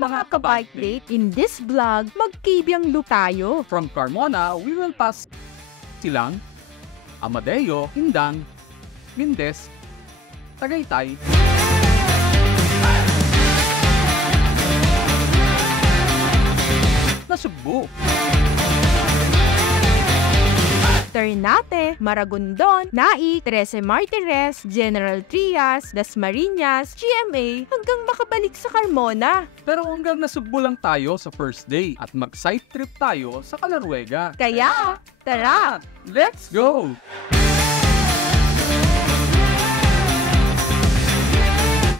mga ka-bike date, in this vlog, magkibiyang loop tayo. From Carmona, we will pass Silang, Amadeo, Indang, Mindes, Tagaytay, Nasugbu, Ternate, Maragondon, Naik, Trece Martires, General Trias, Dasmariñas, GMA, hanggang makabalik sa Carmona. pero hanggang Nasugbu lang tayo sa first day at mag-side trip tayo sa Calaruega. Kaya, tara! Let's go!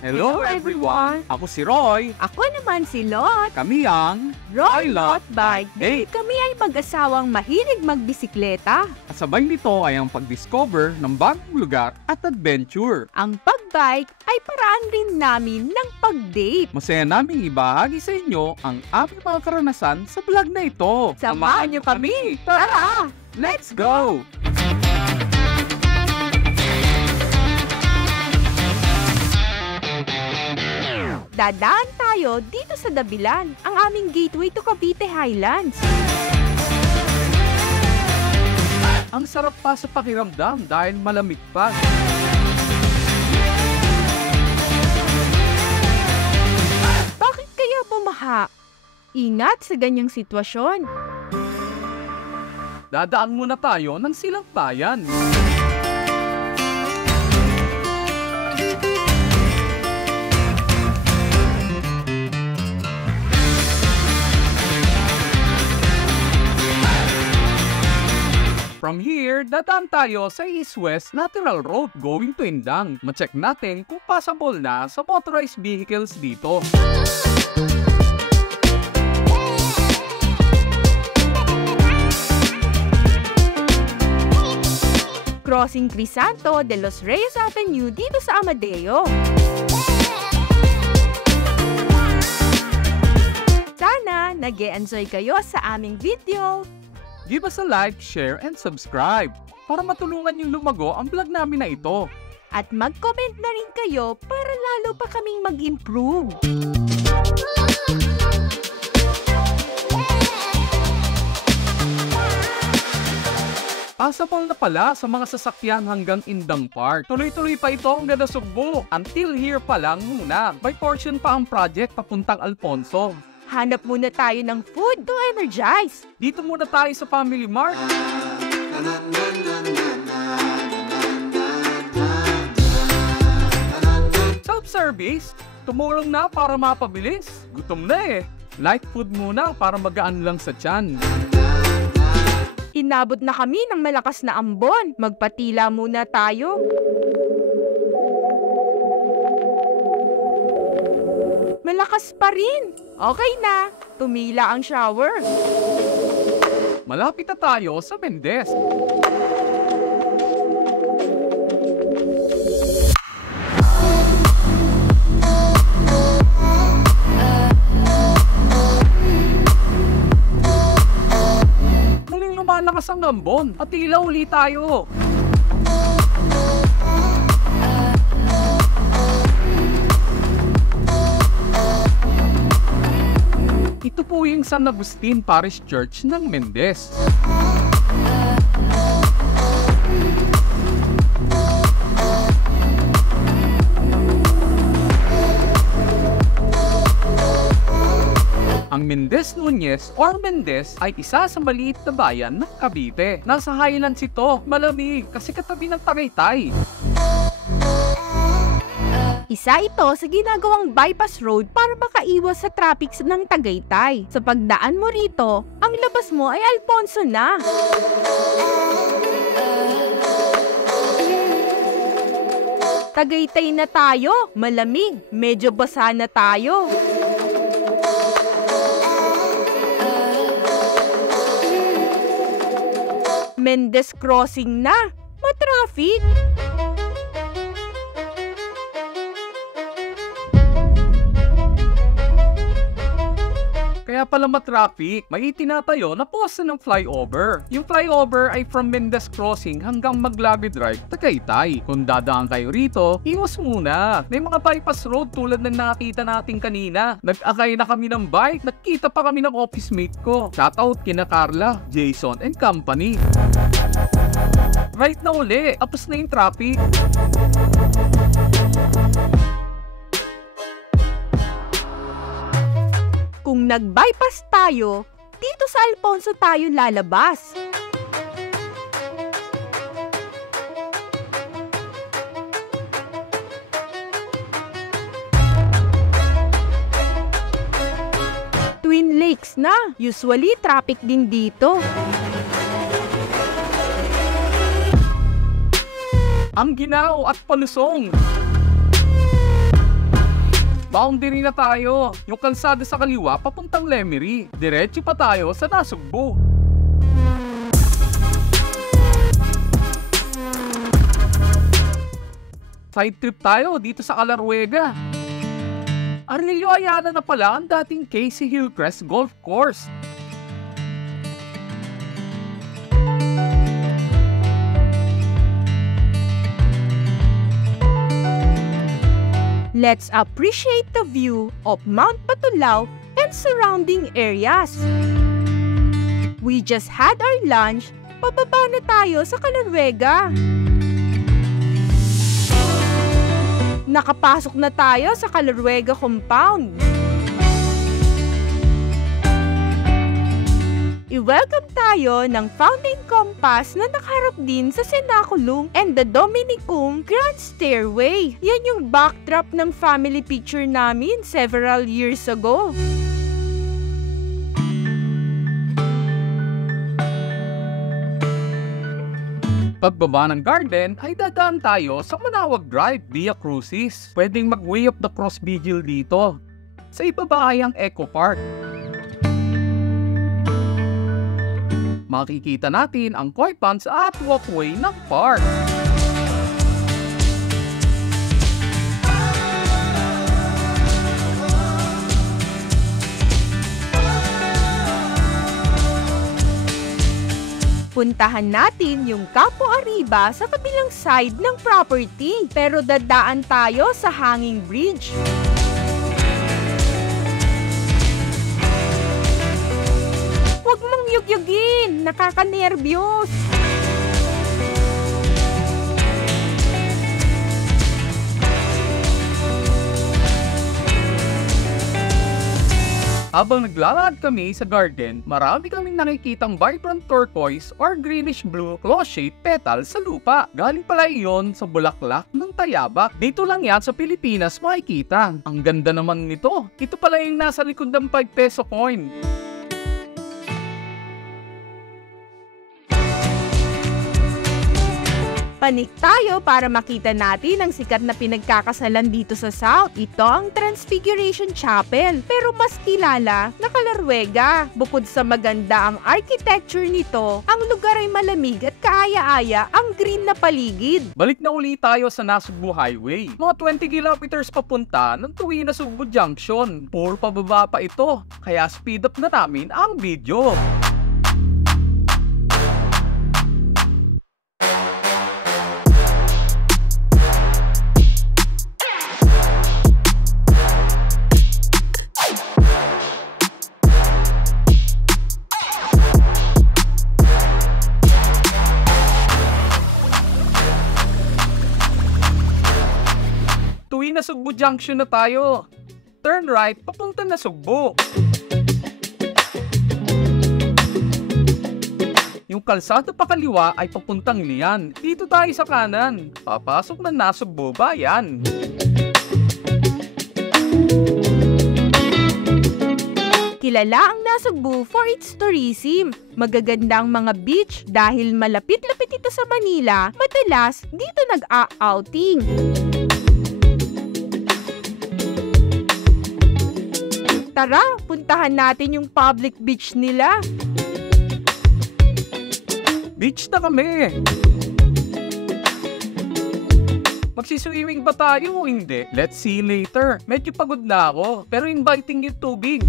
Hello everyone! Ako si Roy. Ako naman si Lot. Kami ang Roy I Lot Love Bike Date. Kami ay mag-asawang mahilig magbisikleta. At sabay nito ay ang pag-discover ng bagong lugar at adventure. Ang pag-bike ay paraan rin namin ng pag-date. Masaya naming ibahagi sa inyo ang aming mga karanasan sa vlog na ito. Samahan niyo kami! Tara! Let's go! Dadaan tayo dito sa Dabilan, ang aming gateway to Cavite Highlands. Ang sarap pa sa pakiramdam dahil malamig pa. Bakit kaya bumaha? Ingat sa ganyang sitwasyon. Dadaan muna tayo ng Silang Bayan. From here, dadaan tayo sa East-West Lateral Road going to Indang. Ma-check natin kung passable na sa motorized vehicles dito. Crossing Crisanto de los Reyes Avenue dito sa Amadeo. Sana nag-e-enjoy kayo sa aming video. Give us a like, share, and subscribe para matulungan yung lumago ang vlog namin na ito. At mag-comment na rin kayo para lalo pa kaming mag-improve. Passable na pala sa mga sasakyan hanggang Indang Park. Tuloy-tuloy pa ito hanggang Nasugbu. Until here pa lang muna. May portion pa ang project papuntang Alfonso. Hanap muna tayo ng food to energize. Dito muna tayo sa Family Mart. Self-service? Tumulong na para mapabilis. Gutom na eh. Light food muna para magaan lang sa tiyan. Inabot na kami ng malakas na ambon. Magpatila muna tayo. Malakas pa rin. Okay na. Tumila ang shower. Malapit na tayo sa Mendes. Muling lumalakas ang ambon at tila uli tayo. Ito po yung San Agustin Parish Church ng Mendes. Ang Mendes Nunez or Mendes ay isa sa maliit na bayan ng Cavite. Nasa highlands ito, malamig kasi katabi ng Tagaytay. Isa ito sa ginagawang bypass road para makaiwas sa traffic ng Tagaytay. Sa pagdaan mo rito, ang labas mo ay Alfonso na. Tagaytay na tayo, malamig, medyo basa na tayo. Mendes Crossing na, matraffic. Kaya Kaya pala matraffic, may itinatayo na poste ng flyover. Yung flyover ay from Mendez Crossing hanggang Maglabi Drive, Tagaytay. Kung dadaan kayo rito, iwas muna. May mga bypass road tulad ng nakita natin kanina. Nag-akay na kami ng bike, nakita pa kami ng office mate ko. Shoutout kina Carla, Jason and company. Right na uli, tapos na yung traffic. Kung nag-bypass tayo, dito sa Alfonso tayo lalabas. Twin Lakes na. Usually, traffic din dito. Ang Ginao at Palusong. Boundary na tayo. Yung kalsada sa kaliwa papuntang Lemery. Diretso pa tayo sa Nasugbu. Side trip tayo dito sa Calaruega. Arnelio Ayala na pala ang dating Casey Hillcrest Golf Course. Let's appreciate the view of Mount Patulao and surrounding areas. We just had our lunch, pababa na tayo sa Calaruega. Nakapasok na tayo sa Calaruega compound. I-welcome tayo ng Fountain Compass na nakaharap din sa Cenaculum and the Dominicum Grand Stairway. Yan yung backdrop ng family picture namin several years ago. Pagbaba ng garden ay dadaan tayo sa Manawag Drive via Crucis. Pwedeng mag-way of the cross vigil dito. Sa ibaba ay ang Eco Park. Makikita natin ang koi ponds at walkway ng park. Puntahan natin yung Capo Arriba sa kabilang side ng property, pero dadaan tayo sa hanging bridge. Huwag mong yugyugin, nakakanerbiyos. Habang naglalakad kami sa garden, marami kaming nakikitang vibrant turquoise or greenish-blue claw-shaped petal sa lupa. Galing pala iyon sa bulaklak ng tayabak. Dito lang yan sa Pilipinas makikita. Ang ganda naman nito. Ito pala yung nasa likod ng 5 peso coin. Panik tayo para makita natin ang sikat na pinagkakasalan dito sa South. Ito ang Transfiguration Chapel, pero mas kilala na Calaruega. Bukod sa maganda ang architecture nito, ang lugar ay malamig at kaaya-aya ang green na paligid. Balik na uli tayo sa Nasugbu Highway. Mga 20 kilometers papunta ng tuwi Nasugbu Junction. Puro pababa pa ito, kaya speed up na namin ang video. Nasugbu Junction na tayo. Turn right, papunta Nasugbu. Yung kalsada pa kaliwa ay papuntang Lian. Dito tayo sa kanan. Papasok na Nasugbu Bayan. Kilala ang Nasugbu for its tourism. Magaganda ang mga beach dahil malapit-lapit ito sa Manila. Madalas, dito nag-a-outing. Tara, puntahan natin yung public beach nila. Beach na kami! Magsiswimming ba tayo o hindi? Let's see later. Medyo pagod na ako, pero inviting yung tubig.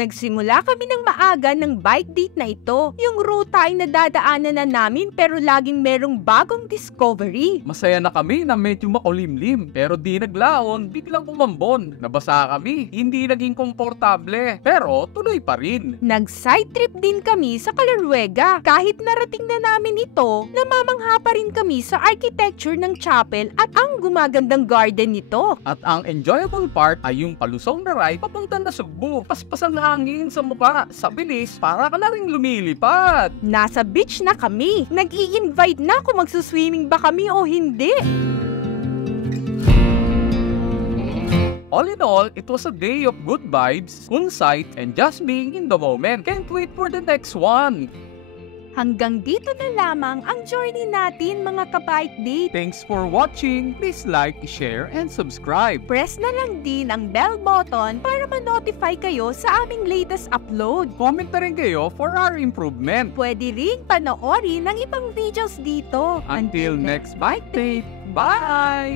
Nagsimula kami ng maaga ng bike date na ito. Yung ruta ay nadadaanan na namin pero laging merong bagong discovery. Masaya na kami na medyo makulimlim, pero di naglaon, biglang umambon. Nabasa kami, hindi naging komportable, pero tuloy pa rin. Nag-side trip din kami sa Calaruega. Kahit narating na namin ito, namamangha pa rin kami sa architecture ng chapel at ang gumagandang garden nito. At ang enjoyable part ay yung palusong na ride papunta na Cebu. Paspas ang hangin sa mukha, sa bilis, para ka na rin lumilipad. Nasa beach na kami. Nag-i-invite na kung magsuswimming ba kami o hindi. All in all, it was a day of good vibes, cool sight, and just being in the moment. Can't wait for the next one. Hanggang dito na lamang ang journey natin mga ka-bike date. Thanks for watching. Please like, share, and subscribe. Press na lang din ang bell button para ma-notify kayo sa aming latest upload. Comment na rin kayo for our improvement. Pwede ring panoorin ang ibang videos dito. Until next bike date, bye!